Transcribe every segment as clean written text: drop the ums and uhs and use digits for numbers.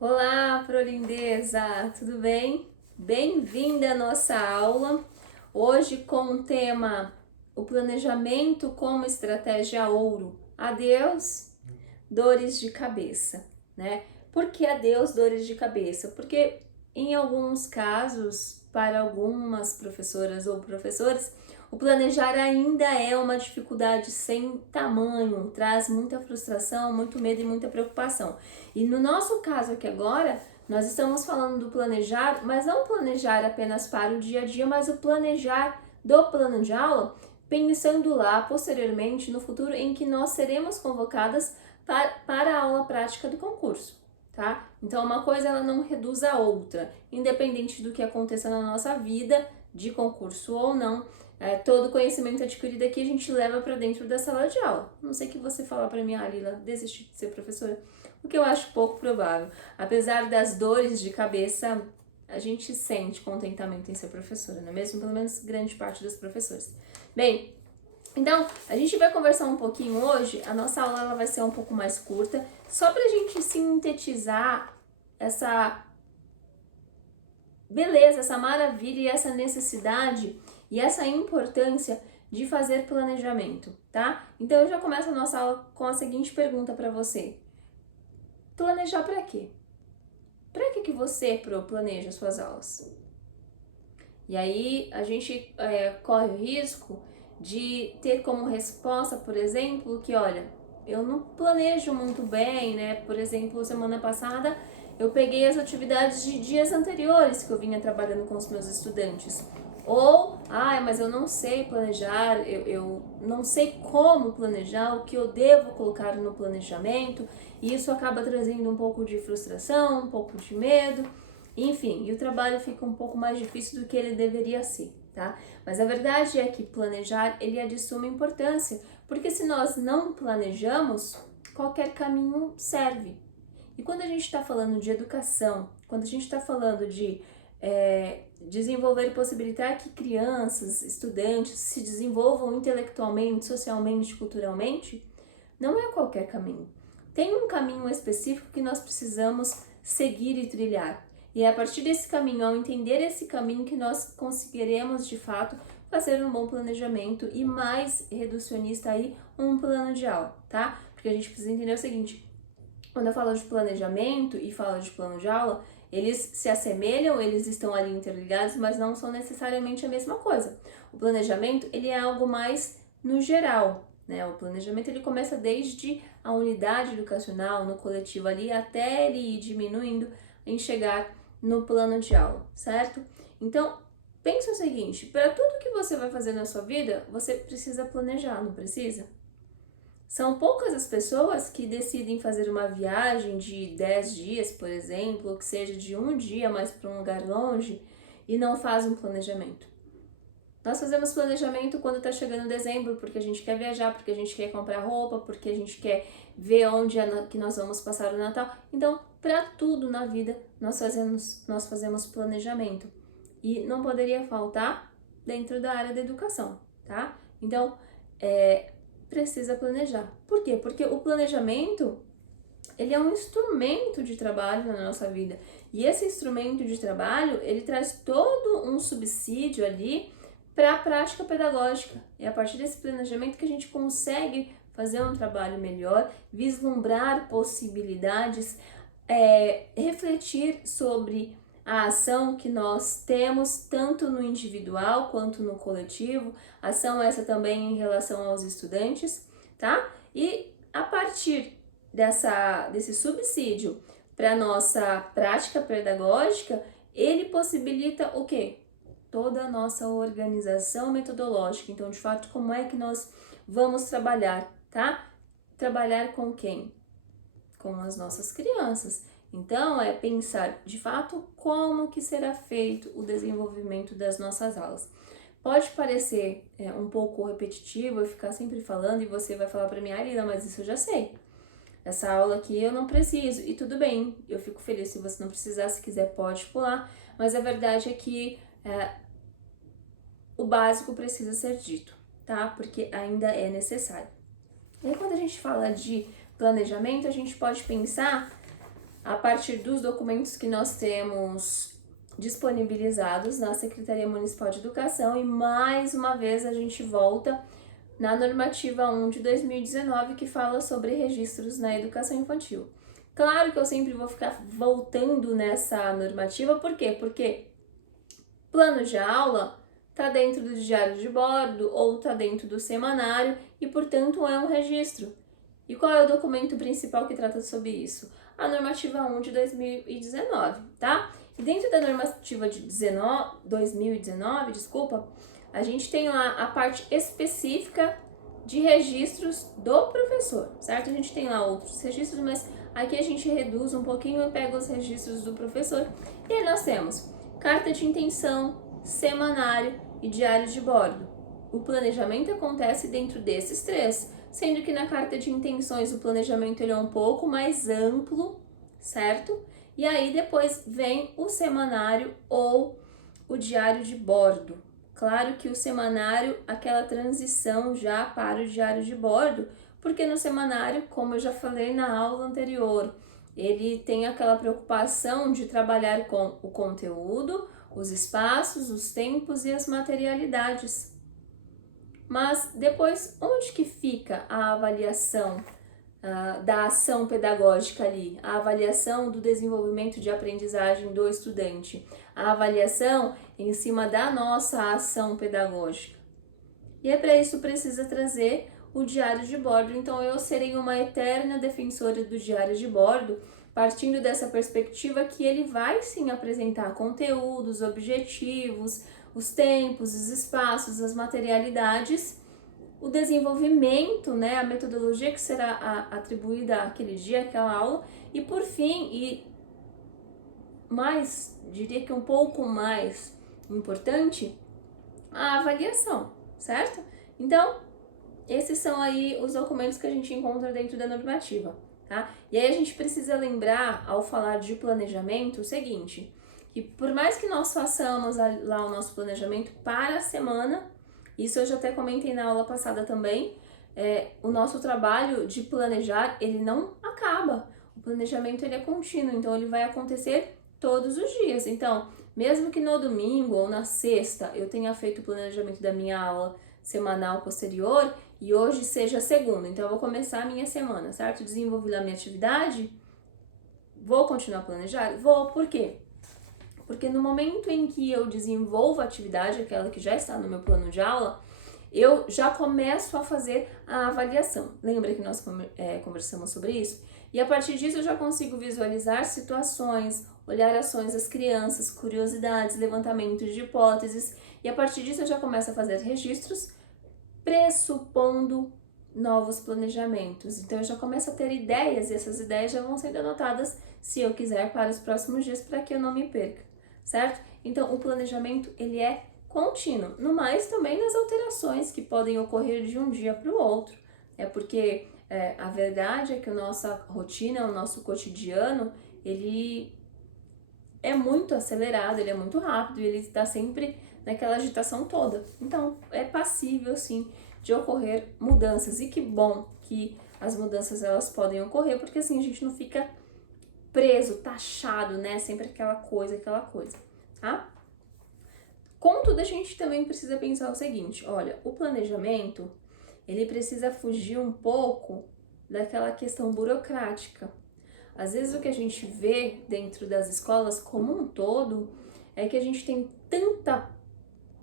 Olá, Prolindeza, tudo bem? Bem-vinda à nossa aula. Hoje com o tema o planejamento como estratégia ouro. Adeus, dores de cabeça, né? Por que adeus, dores de cabeça? Porque em alguns casos, para algumas professoras ou professores, o planejar ainda é uma dificuldade sem tamanho, traz muita frustração, muito medo e muita preocupação. E no nosso caso aqui agora, nós estamos falando do planejar, mas não planejar apenas para o dia a dia, mas o planejar do plano de aula, pensando lá posteriormente no futuro em que nós seremos convocadas para a aula prática do concurso, tá? Então uma coisa ela não reduz a outra, independente do que aconteça na nossa vida, de concurso ou não, todo conhecimento adquirido aqui a gente leva para dentro da sala de aula. Não sei o que você falar para mim, Lila, desistir de ser professora, o que eu acho pouco provável. Apesar das dores de cabeça, a gente sente contentamento em ser professora, não é mesmo? Pelo menos grande parte dos professores. Bem, então, a gente vai conversar um pouquinho hoje, a nossa aula ela vai ser um pouco mais curta, só pra gente sintetizar essa beleza, essa maravilha e essa necessidade e essa importância de fazer planejamento, tá? Então, eu já começo a nossa aula com a seguinte pergunta para você. Planejar para quê? Para que você planeja suas aulas? E aí, a gente corre o risco de ter como resposta, por exemplo, que olha, eu não planejo muito bem, né? Por exemplo, semana passada eu peguei as atividades de dias anteriores que eu vinha trabalhando com os meus estudantes. Ou, mas eu não sei planejar, eu não sei como planejar, o que eu devo colocar no planejamento, e isso acaba trazendo um pouco de frustração, um pouco de medo. Enfim, e o trabalho fica um pouco mais difícil do que ele deveria ser, tá? Mas a verdade é que planejar, ele é de suma importância, porque se nós não planejamos, qualquer caminho serve. E quando a gente está falando de educação, quando a gente está falando de desenvolver e possibilitar que crianças, estudantes se desenvolvam intelectualmente, socialmente, culturalmente, não é qualquer caminho. Tem um caminho específico que nós precisamos seguir e trilhar. E é a partir desse caminho, ao entender esse caminho, que nós conseguiremos de fato fazer um bom planejamento e mais reducionista aí, um plano de aula, tá? Porque a gente precisa entender o seguinte, quando eu falo de planejamento e falo de plano de aula, eles se assemelham, eles estão ali interligados, mas não são necessariamente a mesma coisa. O planejamento, ele é algo mais no geral, né? O planejamento, ele começa desde a unidade educacional, no coletivo ali, até ele ir diminuindo em chegar no plano de aula, certo? Então, pensa o seguinte, para tudo que você vai fazer na sua vida, você precisa planejar, não precisa? São poucas as pessoas que decidem fazer uma viagem de 10 dias, por exemplo, ou que seja de um dia, mas para um lugar longe, e não faz um planejamento. Nós fazemos planejamento quando está chegando dezembro, porque a gente quer viajar, porque a gente quer comprar roupa, porque a gente quer ver onde que nós vamos passar o Natal. Então, para tudo na vida, nós fazemos planejamento. E não poderia faltar dentro da área da educação, tá? Então, precisa planejar. Por quê? Porque o planejamento, ele é um instrumento de trabalho na nossa vida. E esse instrumento de trabalho, ele traz todo um subsídio ali para a prática pedagógica. É a partir desse planejamento que a gente consegue fazer um trabalho melhor, vislumbrar possibilidades, refletir sobre a ação que nós temos tanto no individual quanto no coletivo, ação essa também em relação aos estudantes, tá? E a partir desse subsídio para nossa prática pedagógica, ele possibilita o quê? Toda a nossa organização metodológica. Então, de fato, como é que nós vamos trabalhar, tá? Trabalhar com quem? Com as nossas crianças. Então, é pensar, de fato, como que será feito o desenvolvimento das nossas aulas. Pode parecer um pouco repetitivo eu ficar sempre falando e você vai falar para mim, Lila, mas isso eu já sei. Essa aula aqui eu não preciso. E tudo bem, eu fico feliz se você não precisar, se quiser pode pular. Mas a verdade é que o básico precisa ser dito, tá? Porque ainda é necessário. E aí, quando a gente fala de planejamento, a gente pode pensar a partir dos documentos que nós temos disponibilizados na Secretaria Municipal de Educação e mais uma vez a gente volta na normativa 1 de 2019 que fala sobre registros na educação infantil. Claro que eu sempre vou ficar voltando nessa normativa, por quê? Porque plano de aula está dentro do diário de bordo ou está dentro do semanário e, portanto, é um registro. E qual é o documento principal que trata sobre isso? A normativa 1 de 2019, tá? E dentro da normativa de 2019, a gente tem lá a parte específica de registros do professor, certo? A gente tem lá outros registros, mas aqui a gente reduz um pouquinho e pega os registros do professor. E aí nós temos carta de intenção, semanário e diário de bordo. O planejamento acontece dentro desses três, sendo que na carta de intenções o planejamento ele é um pouco mais amplo, certo? E aí depois vem o semanário ou o diário de bordo. Claro que o semanário, aquela transição já para o diário de bordo, porque no semanário, como eu já falei na aula anterior, ele tem aquela preocupação de trabalhar com o conteúdo, os espaços, os tempos e as materialidades. Mas depois, onde que fica a avaliação da ação pedagógica ali? A avaliação do desenvolvimento de aprendizagem do estudante? A avaliação em cima da nossa ação pedagógica? E é para isso precisa trazer o diário de bordo. Então eu serei uma eterna defensora do diário de bordo, partindo dessa perspectiva que ele vai sim apresentar conteúdos, objetivos, os tempos, os espaços, as materialidades, o desenvolvimento, né, a metodologia que será atribuída àquele dia, àquela aula, e por fim, e mais, diria que um pouco mais importante, a avaliação, certo? Então, esses são aí os documentos que a gente encontra dentro da normativa, tá? E aí a gente precisa lembrar, ao falar de planejamento, o seguinte, que por mais que nós façamos lá o nosso planejamento para a semana, isso eu já até comentei na aula passada também, o nosso trabalho de planejar, ele não acaba. O planejamento, ele é contínuo, então ele vai acontecer todos os dias. Então, mesmo que no domingo ou na sexta eu tenha feito o planejamento da minha aula semanal posterior e hoje seja segunda, então eu vou começar a minha semana, certo? Desenvolver a minha atividade, vou continuar a planejar? Vou, por quê? Porque no momento em que eu desenvolvo a atividade, aquela que já está no meu plano de aula, eu já começo a fazer a avaliação. Lembra que nós conversamos sobre isso? E a partir disso eu já consigo visualizar situações, olhar ações das crianças, curiosidades, levantamentos de hipóteses, e a partir disso eu já começo a fazer registros, pressupondo novos planejamentos. Então eu já começo a ter ideias e essas ideias já vão sendo anotadas, se eu quiser, para os próximos dias, para que eu não me perca, certo? Então o planejamento, ele é contínuo, no mais também nas alterações que podem ocorrer de um dia para o outro, porque a verdade é que a nossa rotina, o nosso cotidiano, ele é muito acelerado, ele é muito rápido e ele está sempre naquela agitação toda. Então, é passível, sim, de ocorrer mudanças. E que bom que as mudanças, elas podem ocorrer, porque assim a gente não fica preso, taxado, né? Sempre aquela coisa, tá? Contudo, a gente também precisa pensar o seguinte, olha, o planejamento, ele precisa fugir um pouco daquela questão burocrática. Às vezes o que a gente vê dentro das escolas como um todo é que a gente tem tanta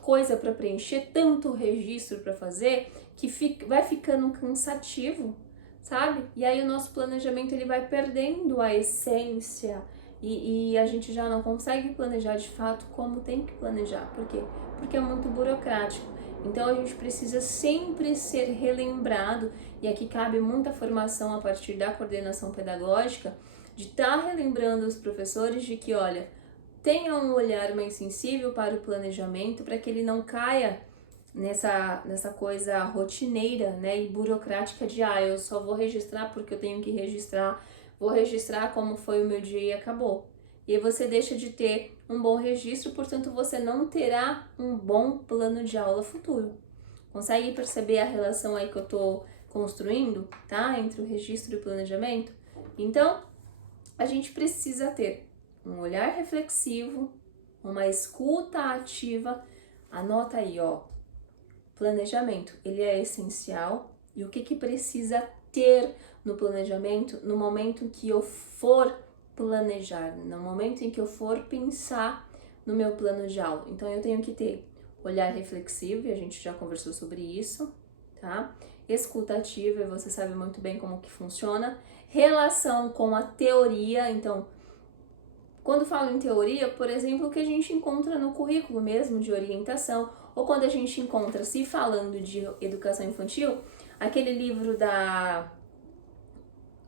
coisa para preencher, tanto registro para fazer, que vai ficando cansativo, sabe? E aí o nosso planejamento, ele vai perdendo a essência e a gente já não consegue planejar de fato como tem que planejar. Por quê? Porque é muito burocrático. Então a gente precisa sempre ser relembrado, e aqui cabe muita formação a partir da coordenação pedagógica, de estar relembrando os professores de que, olha, tenha um olhar mais sensível para o planejamento, para que ele não caia nessa coisa rotineira, né, e burocrática de, eu só vou registrar porque eu tenho que registrar, vou registrar como foi o meu dia e acabou. E aí você deixa de ter um bom registro, portanto você não terá um bom plano de aula futuro. Consegue perceber a relação aí que eu tô construindo, tá? Entre o registro e o planejamento? Então, a gente precisa ter um olhar reflexivo, uma escuta ativa. Anota aí, ó. Planejamento, ele é essencial. E o que precisa ter no planejamento no momento em que eu for planejar, no momento em que eu for pensar no meu plano de aula. Então, eu tenho que ter olhar reflexivo, e a gente já conversou sobre isso, tá? Escuta ativa, você sabe muito bem como que funciona. Relação com a teoria, então, quando falo em teoria, por exemplo, o que a gente encontra no currículo mesmo de orientação, ou quando a gente encontra, se falando de educação infantil, aquele livro da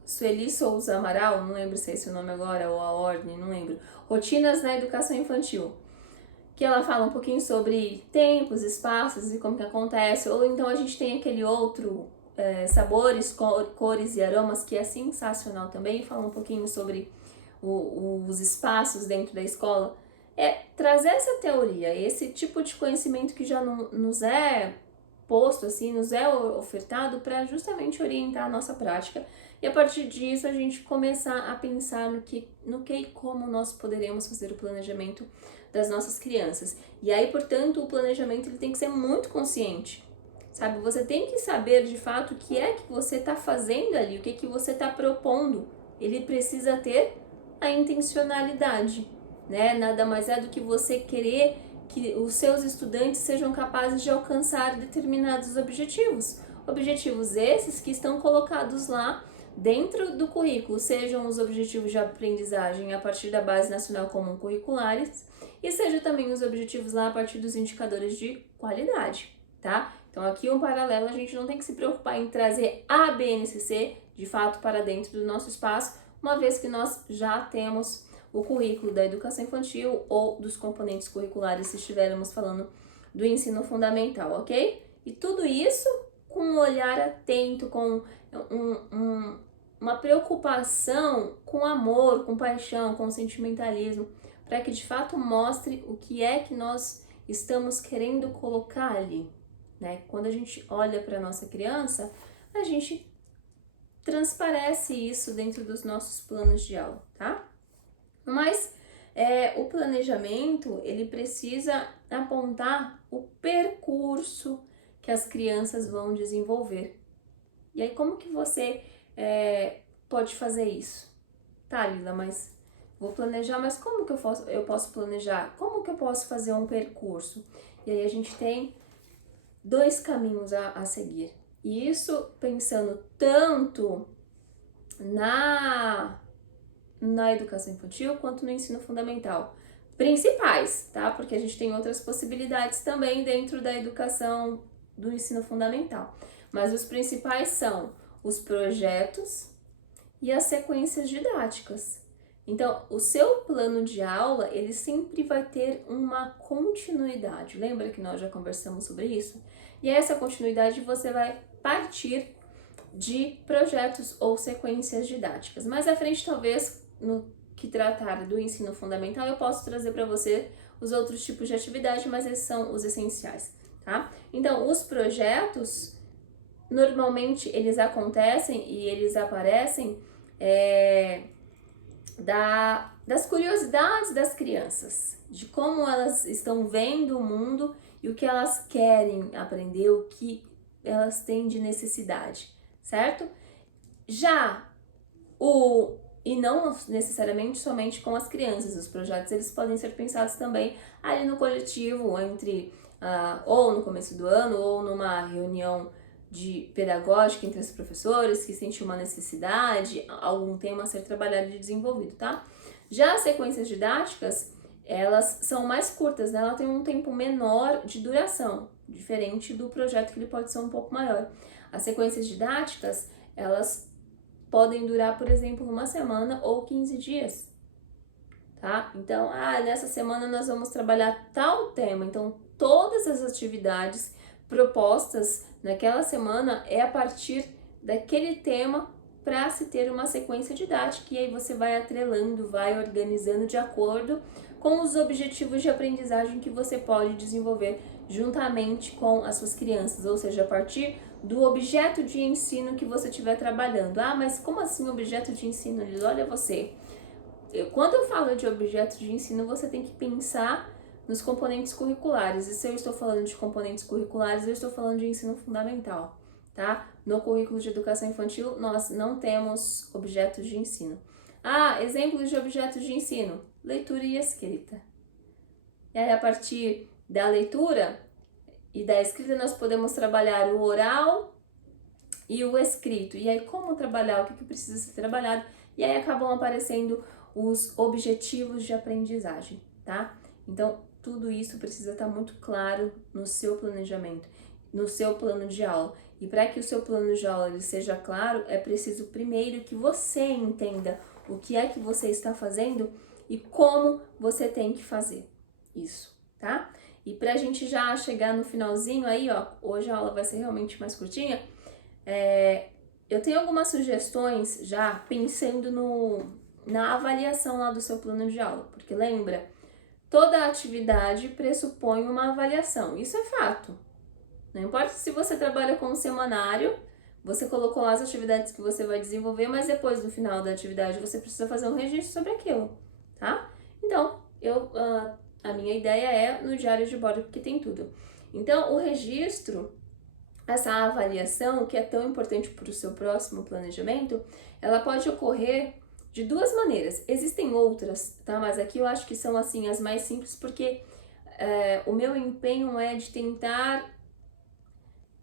Sueli Souza Amaral, não lembro se é esse o nome agora, ou a ordem, não lembro, Rotinas na Educação Infantil, que ela fala um pouquinho sobre tempos, espaços e como que acontece, ou então a gente tem aquele outro, Sabores, Cores e Aromas, que é sensacional também, fala um pouquinho sobre os espaços dentro da escola. Trazer essa teoria, esse tipo de conhecimento que já nos é posto, assim, nos é ofertado para justamente orientar a nossa prática, e a partir disso a gente começar a pensar no que e como nós poderemos fazer o planejamento das nossas crianças. E aí, portanto, o planejamento ele tem que ser muito consciente, sabe? Você tem que saber de fato o que é que você está fazendo ali, o que você está propondo. Ele precisa ter a intencionalidade, né? Nada mais é do que você querer que os seus estudantes sejam capazes de alcançar determinados objetivos. Objetivos esses que estão colocados lá dentro do currículo, sejam os objetivos de aprendizagem a partir da Base Nacional Comum Curriculares e seja também os objetivos lá a partir dos indicadores de qualidade, tá? Então aqui um paralelo, a gente não tem que se preocupar em trazer a BNCC de fato para dentro do nosso espaço, uma vez que nós já temos o currículo da educação infantil ou dos componentes curriculares se estivermos falando do ensino fundamental, ok? E tudo isso com um olhar atento, com uma preocupação com amor, com paixão, com sentimentalismo, para que de fato mostre o que é que nós estamos querendo colocar ali, né? Quando a gente olha para nossa criança, a gente transparece isso dentro dos nossos planos de aula, tá? Mas o planejamento, ele precisa apontar o percurso que as crianças vão desenvolver. E aí, como que você pode fazer isso? Tá, Lila, mas vou planejar, mas como que eu posso planejar? Como que eu posso fazer um percurso? E aí a gente tem dois caminhos a seguir. E isso pensando tanto na educação infantil quanto no ensino fundamental. Principais, tá? Porque a gente tem outras possibilidades também dentro da educação do ensino fundamental. Mas os principais são os projetos e as sequências didáticas. Então, o seu plano de aula, ele sempre vai ter uma continuidade. Lembra que nós já conversamos sobre isso? E essa continuidade você vai partir de projetos ou sequências didáticas. Mais à frente, talvez, no que tratar do ensino fundamental, eu posso trazer para você os outros tipos de atividade, mas esses são os essenciais, tá? Então, os projetos, normalmente, eles acontecem e eles aparecem das curiosidades das crianças, de como elas estão vendo o mundo e o que elas querem aprender, o que elas têm de necessidade, certo? E não necessariamente somente com as crianças, os projetos eles podem ser pensados também ali no coletivo, ou no começo do ano, ou numa reunião de pedagógica entre os professores que sentiu uma necessidade, algum tema a ser trabalhado e desenvolvido, tá? Já as sequências didáticas, elas são mais curtas, né? Ela tem um tempo menor de duração, diferente do projeto que ele pode ser um pouco maior. As sequências didáticas, elas podem durar, por exemplo, uma semana ou 15 dias, tá? Então, nessa semana nós vamos trabalhar tal tema, então todas as atividades propostas naquela semana é a partir daquele tema para se ter uma sequência didática, e aí você vai atrelando, vai organizando de acordo com os objetivos de aprendizagem que você pode desenvolver juntamente com as suas crianças, ou seja, a partir do objeto de ensino que você estiver trabalhando. Mas como assim objeto de ensino, Liz? Olha você, quando eu falo de objeto de ensino, você tem que pensar nos componentes curriculares. E se eu estou falando de componentes curriculares, eu estou falando de ensino fundamental, tá? No currículo de educação infantil, nós não temos objetos de ensino. Exemplos de objetos de ensino: leitura e escrita. E aí, a partir da leitura e da escrita, nós podemos trabalhar o oral e o escrito. E aí, como trabalhar, o que precisa ser trabalhado? E aí acabam aparecendo os objetivos de aprendizagem, tá? Então, tudo isso precisa estar muito claro no seu planejamento, no seu plano de aula. E para que o seu plano de aula ele seja claro, é preciso primeiro que você entenda o que é que você está fazendo e como você tem que fazer isso, tá? E pra gente já chegar no finalzinho aí, ó, hoje a aula vai ser realmente mais curtinha, eu tenho algumas sugestões já pensando na avaliação lá do seu plano de aula, porque lembra, toda atividade pressupõe uma avaliação, isso é fato. Não importa se você trabalha com um semanário, você colocou lá as atividades que você vai desenvolver, mas depois do final da atividade você precisa fazer um registro sobre aquilo, tá? Então, a minha ideia é no diário de bordo, porque tem tudo. Então, o registro, essa avaliação, que é tão importante para o seu próximo planejamento, ela pode ocorrer de duas maneiras. Existem outras, tá? Mas aqui eu acho que são, assim, as mais simples, porque o meu empenho é de tentar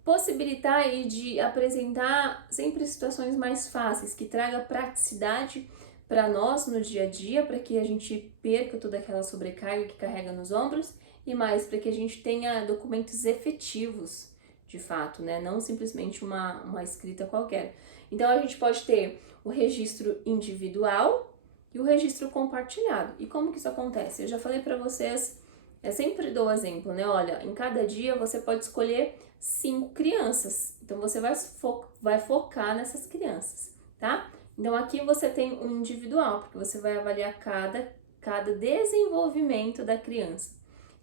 possibilitar e de apresentar sempre situações mais fáceis, que traga praticidade para nós no dia a dia, para que a gente perca toda aquela sobrecarga que carrega nos ombros, e mais para que a gente tenha documentos efetivos, de fato, né? Não simplesmente uma escrita qualquer. Então a gente pode ter o registro individual e o registro compartilhado. E como que isso acontece? Eu já falei para vocês, eu sempre dou exemplo, né? Olha, em cada dia você pode escolher 5 crianças. Então você vai focar nessas crianças, tá? Então aqui você tem um individual, porque você vai avaliar cada desenvolvimento da criança.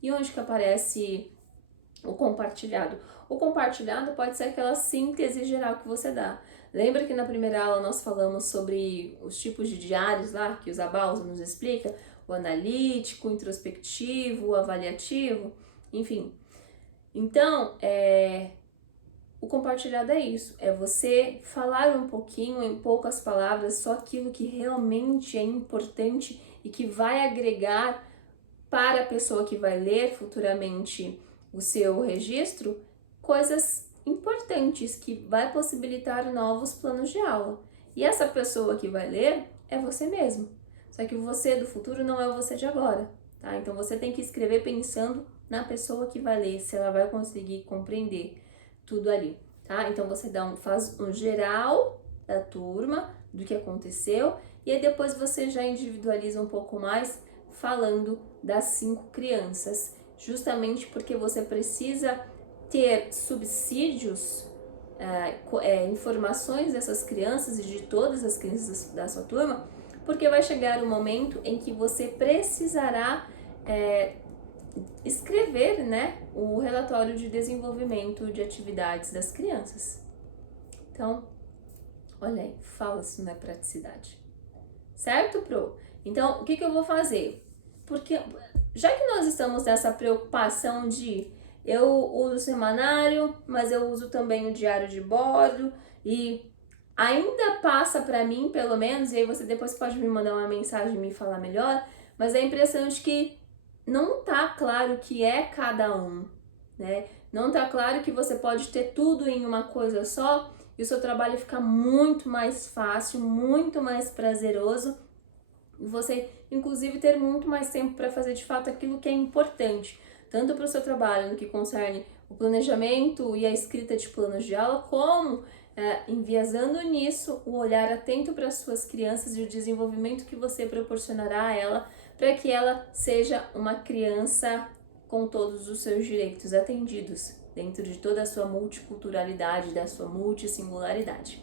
E onde que aparece o compartilhado? O compartilhado pode ser aquela síntese geral que você dá. Lembra que na primeira aula nós falamos sobre os tipos de diários lá, que o Zabalza nos explica? O analítico, o introspectivo, o avaliativo, enfim. Então, o compartilhado é isso, é você falar um pouquinho, em poucas palavras, só aquilo que realmente é importante e que vai agregar para a pessoa que vai ler futuramente o seu registro, coisas importantes que vai possibilitar novos planos de aula. E essa pessoa que vai ler é você mesmo. Só que o você do futuro não é o você de agora, tá? Então você tem que escrever pensando na pessoa que vai ler, se ela vai conseguir compreender tudo ali, tá? Então você faz um geral da turma, do que aconteceu, e aí depois você já individualiza um pouco mais falando das 5 crianças, justamente porque você precisa ter subsídios, informações dessas crianças e de todas as crianças da sua turma, porque vai chegar um momento em que você precisará escrever, né, o relatório de desenvolvimento de atividades das crianças. Então, olha aí, fala se não é praticidade. Certo, Pro? Então, o que eu vou fazer? Porque, já que nós estamos nessa preocupação de eu uso o semanário, mas eu uso também o diário de bordo e ainda passa para mim, pelo menos, e aí você depois pode me mandar uma mensagem e me falar melhor, mas a impressão de que não tá claro o que é cada um, né? Não tá claro que você pode ter tudo em uma coisa só e o seu trabalho fica muito mais fácil, muito mais prazeroso e você, inclusive, ter muito mais tempo para fazer de fato aquilo que é importante, tanto para o seu trabalho no que concerne o planejamento e a escrita de planos de aula, como enviesando nisso o olhar atento para as suas crianças e o desenvolvimento que você proporcionará a ela para que ela seja uma criança com todos os seus direitos atendidos, dentro de toda a sua multiculturalidade, da sua multissingularidade.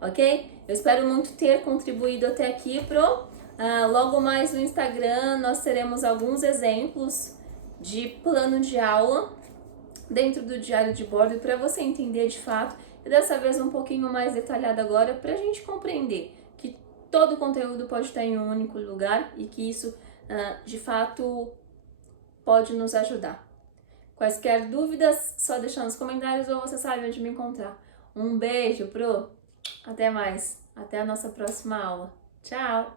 Ok? Eu espero muito ter contribuído até aqui, Pro. Logo mais no Instagram nós teremos alguns exemplos de plano de aula dentro do diário de bordo para você entender de fato, e dessa vez um pouquinho mais detalhado agora, para a gente compreender que todo o conteúdo pode estar em um único lugar e que isso, de fato, pode nos ajudar. Quaisquer dúvidas, só deixar nos comentários ou você sabe onde me encontrar. Um beijo, Pro! Até mais! Até a nossa próxima aula. Tchau!